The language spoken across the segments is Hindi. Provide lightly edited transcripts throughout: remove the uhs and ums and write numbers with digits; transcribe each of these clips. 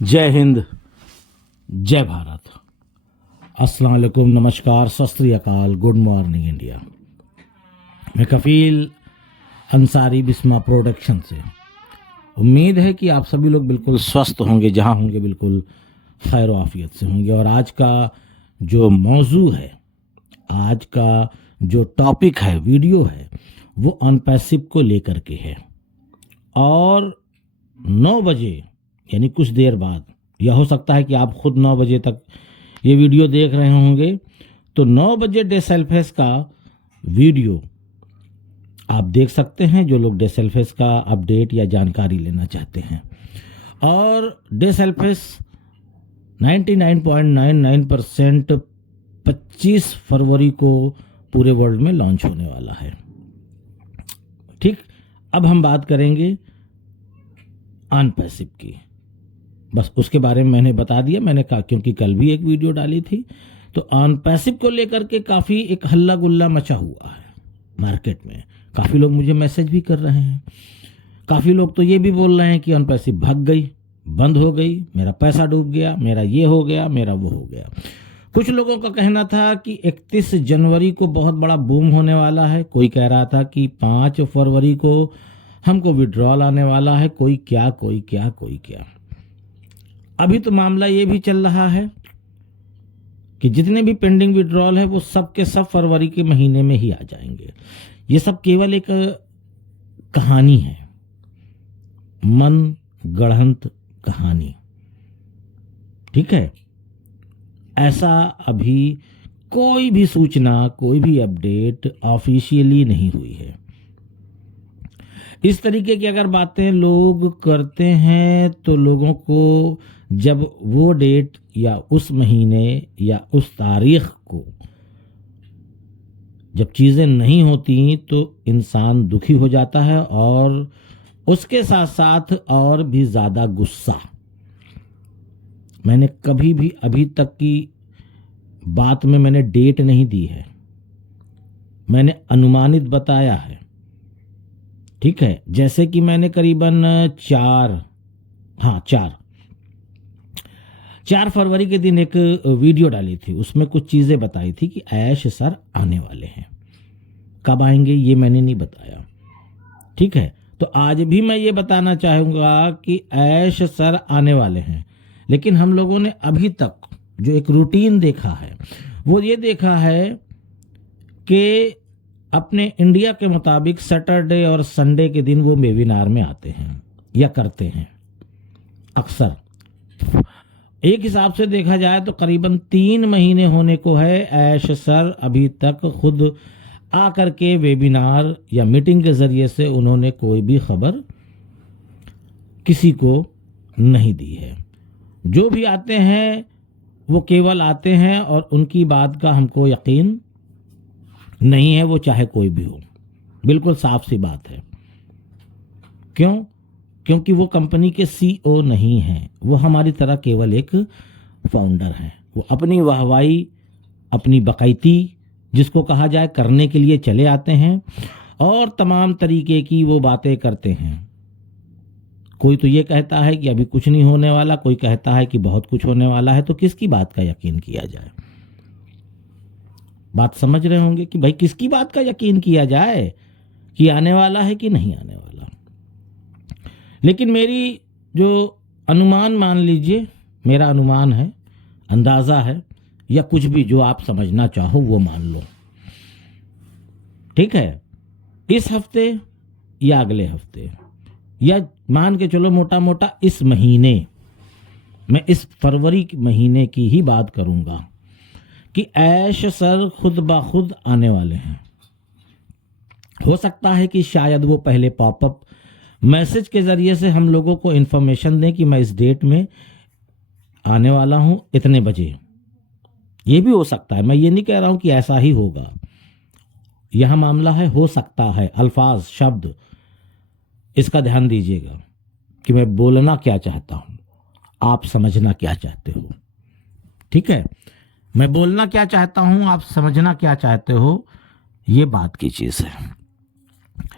जय हिंद, जय भारत, अस्सलाम वालेकुम, नमस्कार, सत श्री अकाल, गुड मॉर्निंग इंडिया। मैं कफील अंसारी बिस्मा प्रोडक्शन से उम्मीद है कि आप सभी लोग बिल्कुल स्वस्थ होंगे, जहां होंगे बिल्कुल खैर आफियत से होंगे। और आज का जो मौजू है, आज का जो टॉपिक है, वीडियो है, वो अनपैसिव को लेकर के है। और 9 बजे यानी कुछ देर बाद, यह हो सकता है कि आप खुद 9 बजे तक ये वीडियो देख रहे होंगे, तो 9 बजे डेसेल्फेस का वीडियो आप देख सकते हैं, जो लोग डेसेल्फेस का अपडेट या जानकारी लेना चाहते हैं। और डेसेल्फेस 99.99% 25 फरवरी को पूरे वर्ल्ड में लॉन्च होने वाला है। ठीक, अब हम बात करेंगे अनपैसिव की। बस उसके बारे में मैंने बता दिया, मैंने कहा क्योंकि कल भी एक वीडियो डाली थी। तो अनपैसिव को लेकर के काफ़ी एक हल्ला गुल्ला मचा हुआ है मार्केट में। काफ़ी लोग मुझे मैसेज भी कर रहे हैं, काफ़ी लोग तो ये भी बोल रहे हैं कि अनपैसिव भाग गई, बंद हो गई, मेरा पैसा डूब गया, मेरा ये हो गया, मेरा वो हो गया। कुछ लोगों का कहना था कि 31 जनवरी को बहुत बड़ा बूम होने वाला है, कोई कह रहा था कि 5 फरवरी को हमको विड्रॉल आने वाला है, कोई क्या कोई क्या कोई क्या। अभी तो मामला ये भी चल रहा है कि जितने भी पेंडिंग विड्रॉल है वो सब के सब फरवरी के महीने में ही आ जाएंगे। ये सब केवल एक कहानी है, मन गढ़ंत कहानी। ठीक है, ऐसा अभी कोई भी सूचना, कोई भी अपडेट ऑफिशियली नहीं हुई है। इस तरीके की अगर बातें लोग करते हैं तो लोगों को जब वो डेट या उस महीने या उस तारीख को जब चीज़ें नहीं होती तो इंसान दुखी हो जाता है, और उसके साथ साथ और भी ज़्यादा गुस्सा। मैंने कभी भी अभी तक की बात में मैंने डेट नहीं दी है, मैंने अनुमानित बताया है। ठीक है, जैसे कि मैंने करीबन 4 फरवरी के दिन एक वीडियो डाली थी, उसमें कुछ चीज़ें बताई थी कि ऐश सर आने वाले हैं। कब आएंगे ये मैंने नहीं बताया। ठीक है, तो आज भी मैं ये बताना चाहूँगा कि ऐश सर आने वाले हैं। लेकिन हम लोगों ने अभी तक जो एक रूटीन देखा है, वो ये देखा है कि अपने इंडिया के मुताबिक सैटरडे और संडे के दिन वो वेबिनार में आते हैं या करते हैं अक्सर। एक हिसाब से देखा जाए तो करीबन 3 महीने होने को है ऐश सर अभी तक खुद आकर के वेबिनार या मीटिंग के जरिए से उन्होंने कोई भी खबर किसी को नहीं दी है। जो भी आते हैं वो केवल आते हैं और उनकी बात का हमको यकीन नहीं है, वो चाहे कोई भी हो। बिल्कुल साफ सी बात है। क्यों? क्योंकि वो कंपनी के सीईओ नहीं हैं, वो हमारी तरह केवल एक फाउंडर हैं। वो अपनी वाहवाही, अपनी बकैती जिसको कहा जाए, करने के लिए चले आते हैं और तमाम तरीके की वो बातें करते हैं। कोई तो ये कहता है कि अभी कुछ नहीं होने वाला, कोई कहता है कि बहुत कुछ होने वाला है। तो किसकी बात का यकीन किया जाए? बात समझ रहे होंगे कि भाई किसकी बात का यकीन किया जाए कि आने वाला है कि नहीं आने वाला। लेकिन मेरी जो अनुमान, मान लीजिए मेरा अनुमान है, अंदाज़ा है, या कुछ भी जो आप समझना चाहो वो मान लो। ठीक है, इस हफ्ते या अगले हफ्ते, या मान के चलो मोटा मोटा इस महीने, मैं इस फरवरी के महीने की ही बात करूंगा कि ऐश सर खुद ब खुद आने वाले हैं। हो सकता है कि शायद वो पहले पॉपअप मैसेज के जरिए से हम लोगों को इन्फॉर्मेशन दें कि मैं इस डेट में आने वाला हूं, इतने बजे। ये भी हो सकता है, मैं ये नहीं कह रहा हूं कि ऐसा ही होगा। यह मामला है हो सकता है, अल्फाज, शब्द, इसका ध्यान दीजिएगा कि मैं बोलना क्या चाहता हूं, आप समझना क्या चाहते हो। ठीक है, मैं बोलना क्या चाहता हूं, आप समझना क्या चाहते हो, ये बात की चीज है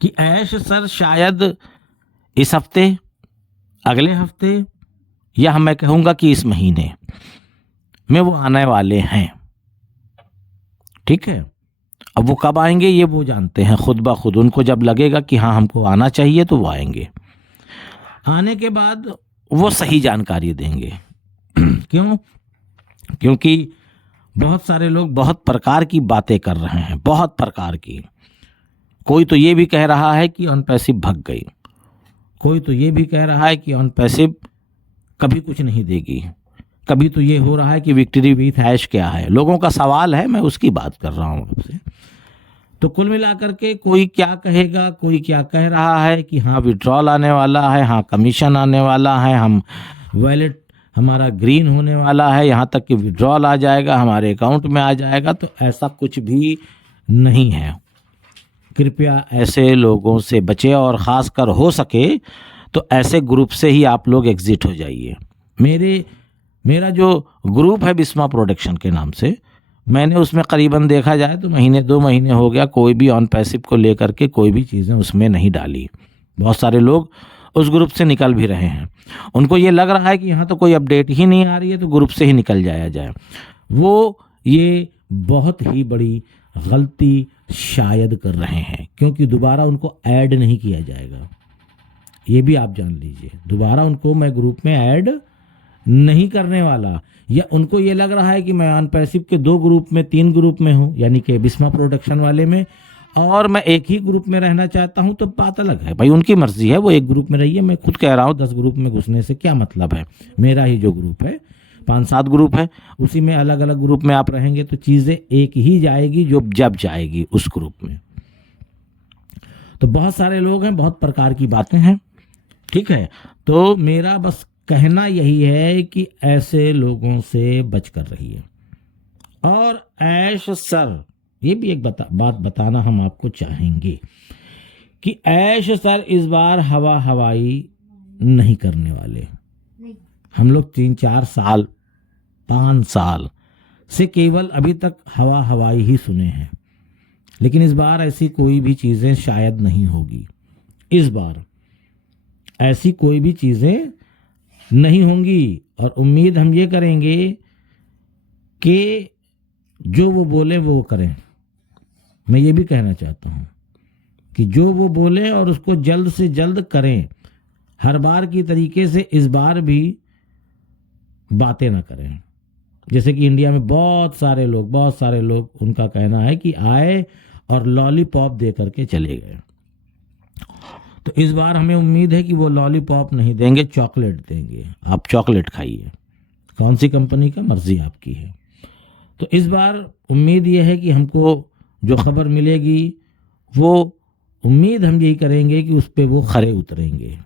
कि ऐश सर शायद इस हफ्ते, अगले हफ्ते या मैं कहूँगा कि इस महीने में वो आने वाले हैं। ठीक है, अब वो कब आएंगे ये वो जानते हैं खुद ब खुद। उनको जब लगेगा कि हाँ हमको आना चाहिए तो वो आएंगे। आने के बाद वो सही जानकारी देंगे। क्यों? क्योंकि बहुत सारे लोग बहुत प्रकार की बातें कर रहे हैं, बहुत प्रकार की। कोई तो ये भी कह रहा है कि ऑन पैसिव भग गई, कोई तो ये भी कह रहा है कि ऑन पैसिव कभी कुछ नहीं देगी, कभी तो ये हो रहा है कि विक्ट्री विथ ऐश क्या है। लोगों का सवाल है, मैं उसकी बात कर रहा हूँ आपसे। तो कुल मिलाकर के कोई क्या कहेगा, कोई क्या कह रहा है कि हाँ विड्रॉल आने वाला है, हाँ कमीशन आने वाला है, हम वैलेट हमारा ग्रीन होने वाला है, यहाँ तक कि विड्रॉल आ जाएगा, हमारे अकाउंट में आ जाएगा। तो ऐसा कुछ भी नहीं है। कृपया ऐसे लोगों से बचें और ख़ासकर हो सके तो ऐसे ग्रुप से ही आप लोग एग्ज़िट हो जाइए। मेरा जो ग्रुप है बिस्मा प्रोडक्शन के नाम से, मैंने उसमें करीबन देखा जाए तो महीने 2 महीने हो गया कोई भी ऑन पैसिव को लेकर के कोई भी चीज़ें उसमें नहीं डाली। बहुत सारे लोग उस ग्रुप से निकल भी रहे हैं। उनको ये लग रहा है कि यहाँ तो कोई अपडेट ही नहीं आ रही है तो ग्रुप से ही निकल जाया जाए। वो ये बहुत ही बड़ी गलती शायद कर रहे हैं, क्योंकि दोबारा उनको ऐड नहीं किया जाएगा। ये भी आप जान लीजिए, दोबारा उनको मैं ग्रुप में ऐड नहीं करने वाला। या उनको ये लग रहा है कि मैं ऑन पैसिव के 2 ग्रुप में 3 ग्रुप में हूँ, यानी कि बिस्मा प्रोडक्शन वाले में, और मैं एक ही ग्रुप में रहना चाहता हूँ, तो बात अलग है। भाई उनकी मर्जी है, वो एक ग्रुप में रहिए। मैं खुद कह रहा हूँ 10 ग्रुप में घुसने से क्या मतलब है। मेरा ही जो ग्रुप है 5-7 ग्रुप है, उसी में अलग अलग ग्रुप में आप रहेंगे तो चीज़ें एक ही जाएगी जो जब जाएगी उस ग्रुप में। तो बहुत सारे लोग हैं, बहुत प्रकार की बातें हैं। ठीक है, तो मेरा बस कहना यही है कि ऐसे लोगों से बच कर रहिए। और ऐश सर, ये भी एक बात बताना हम आपको चाहेंगे कि ऐश सर इस बार हवा हवाई नहीं करने वाले। हम लोग 3-4 साल 5 साल से केवल अभी तक हवा हवाई ही सुने हैं, लेकिन इस बार ऐसी कोई भी चीज़ें शायद नहीं होगी। इस बार ऐसी कोई भी चीज़ें नहीं होंगी, और उम्मीद हम ये करेंगे कि जो वो बोले वो करें। मैं ये भी कहना चाहता हूँ कि जो वो बोले और उसको जल्द से जल्द करें। हर बार की तरीके से इस बार भी बातें ना करें। जैसे कि इंडिया में बहुत सारे लोग उनका कहना है कि आए और लॉलीपॉप दे करके चले गए। तो इस बार हमें उम्मीद है कि वो लॉलीपॉप नहीं देंगे, चॉकलेट देंगे। आप चॉकलेट खाइए, कौन सी कंपनी का मर्जी आपकी है। तो इस बार उम्मीद ये है कि हमको जो खबर मिलेगी वो उम्मीद हम यही करेंगे कि उस पर वो खरे उतरेंगे।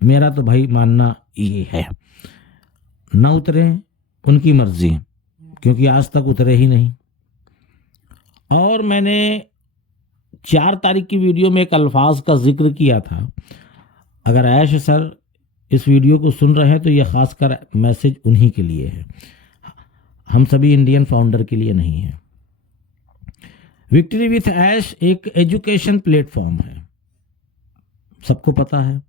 मेरा तो भाई मानना ये है, ना उतरें उनकी मर्जी, क्योंकि आज तक उतरे ही नहीं। और मैंने 4 तारीख की वीडियो में एक अल्फाज का जिक्र किया था। अगर ऐश सर इस वीडियो को सुन रहे हैं तो यह खासकर मैसेज उन्हीं के लिए है, हम सभी इंडियन फाउंडर के लिए नहीं है। विक्ट्री विथ ऐश एक एजुकेशन प्लेटफॉर्म है, सबको पता है।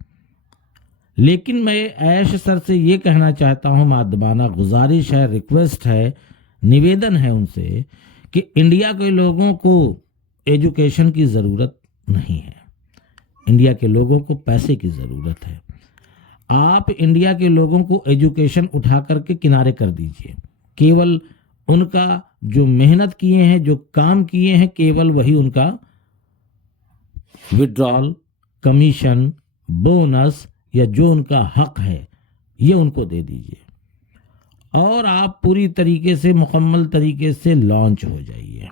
लेकिन मैं ऐश सर से ये कहना चाहता हूँ, मादबाना गुजारिश है, रिक्वेस्ट है, निवेदन है उनसे कि इंडिया के लोगों को एजुकेशन की ज़रूरत नहीं है, इंडिया के लोगों को पैसे की ज़रूरत है। आप इंडिया के लोगों को एजुकेशन उठा करके किनारे कर दीजिए। केवल उनका जो मेहनत किए हैं, जो काम किए हैं, केवल वही उनका विड्रॉल, कमीशन, बोनस या जो उनका हक है ये उनको दे दीजिए और आप पूरी तरीके से मुकम्मल तरीके से लॉन्च हो जाइए।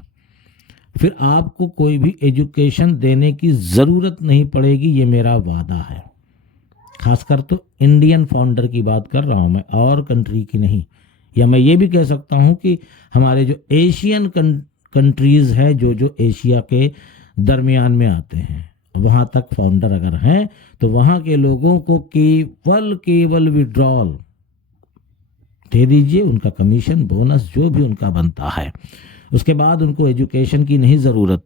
फिर आपको कोई भी एजुकेशन देने की ज़रूरत नहीं पड़ेगी, ये मेरा वादा है। खासकर तो इंडियन फाउंडर की बात कर रहा हूँ मैं, और कंट्री की नहीं। या मैं ये भी कह सकता हूँ कि हमारे जो एशियन कंट्रीज़ हैं, जो एशिया के दरमियान में आते हैं, वहाँ तक फाउंडर अगर हैं तो वहाँ के लोगों को केवल विड्रॉल दे दीजिए, उनका कमीशन, बोनस जो भी उनका बनता है। उसके बाद उनको एजुकेशन की नहीं ज़रूरत,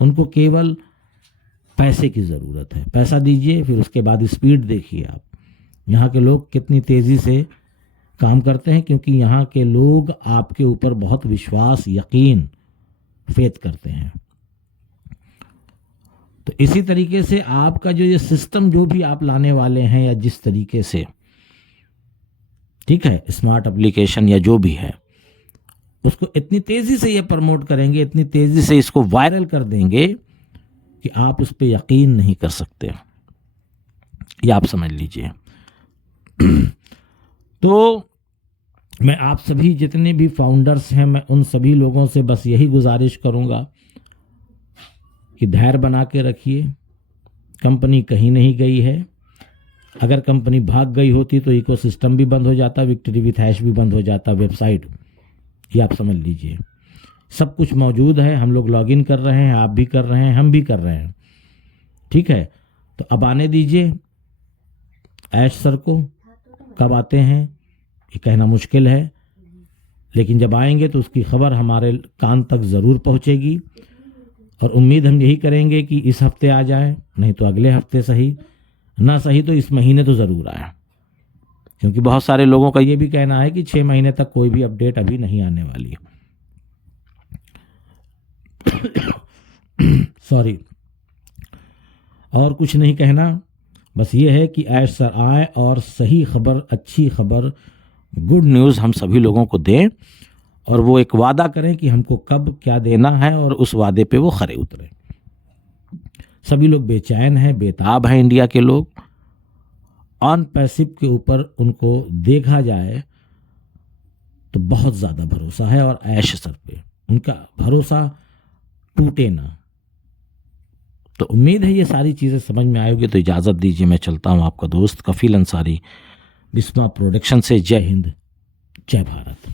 उनको केवल पैसे की ज़रूरत है। पैसा दीजिए, फिर उसके बाद स्पीड देखिए आप यहाँ के लोग कितनी तेज़ी से काम करते हैं, क्योंकि यहाँ के लोग आपके ऊपर बहुत विश्वास, यकीन, फेथ करते हैं। तो इसी तरीके से आपका जो ये सिस्टम जो भी आप लाने वाले हैं, या जिस तरीके से, ठीक है, स्मार्ट एप्लीकेशन या जो भी है, उसको इतनी तेज़ी से ये प्रमोट करेंगे, इतनी तेज़ी से इसको वायरल कर देंगे कि आप उस पर यकीन नहीं कर सकते। ये आप समझ लीजिए। तो मैं आप सभी जितने भी फाउंडर्स हैं, मैं उन सभी लोगों से बस यही गुजारिश करूंगा कि धैर्य बना के रखिए। कंपनी कहीं नहीं गई है। अगर कंपनी भाग गई होती तो इकोसिस्टम भी बंद हो जाता, विक्ट्री विथ हैश भी बंद हो जाता, वेबसाइट। ये आप समझ लीजिए, सब कुछ मौजूद है। हम लोग लॉगिन कर रहे हैं, आप भी कर रहे हैं, हम भी कर रहे हैं, ठीक है। तो अब आने दीजिए ऐश सर को। कब आते हैं ये कहना मुश्किल है, लेकिन जब आएंगे तो उसकी खबर हमारे कान तक ज़रूर पहुंचेगी। और उम्मीद हम यही करेंगे कि इस हफ्ते आ जाए, नहीं तो अगले हफ्ते सही, ना सही तो इस महीने तो ज़रूर आए। क्योंकि बहुत सारे लोगों का ये भी कहना है कि 6 महीने तक कोई भी अपडेट अभी नहीं आने वाली। सॉरी, और कुछ नहीं कहना, बस ये है कि ऐश सर आए और सही खबर, अच्छी खबर, गुड न्यूज़ हम सभी लोगों को दें, और वो एक वादा करें कि हमको कब क्या देना है, और उस वादे पे वो खरे उतरे। सभी लोग बेचैन हैं, बेताब हैं। इंडिया के लोग ऑन पैसिव के ऊपर उनको देखा जाए तो बहुत ज़्यादा भरोसा है, और ऐश सर पे उनका भरोसा टूटे ना। तो उम्मीद है ये सारी चीज़ें समझ में आएगी। तो इजाज़त दीजिए, मैं चलता हूँ। आपका दोस्त कफील अंसारी, बिस्मा प्रोडक्शन से। जय हिंद, जय भारत।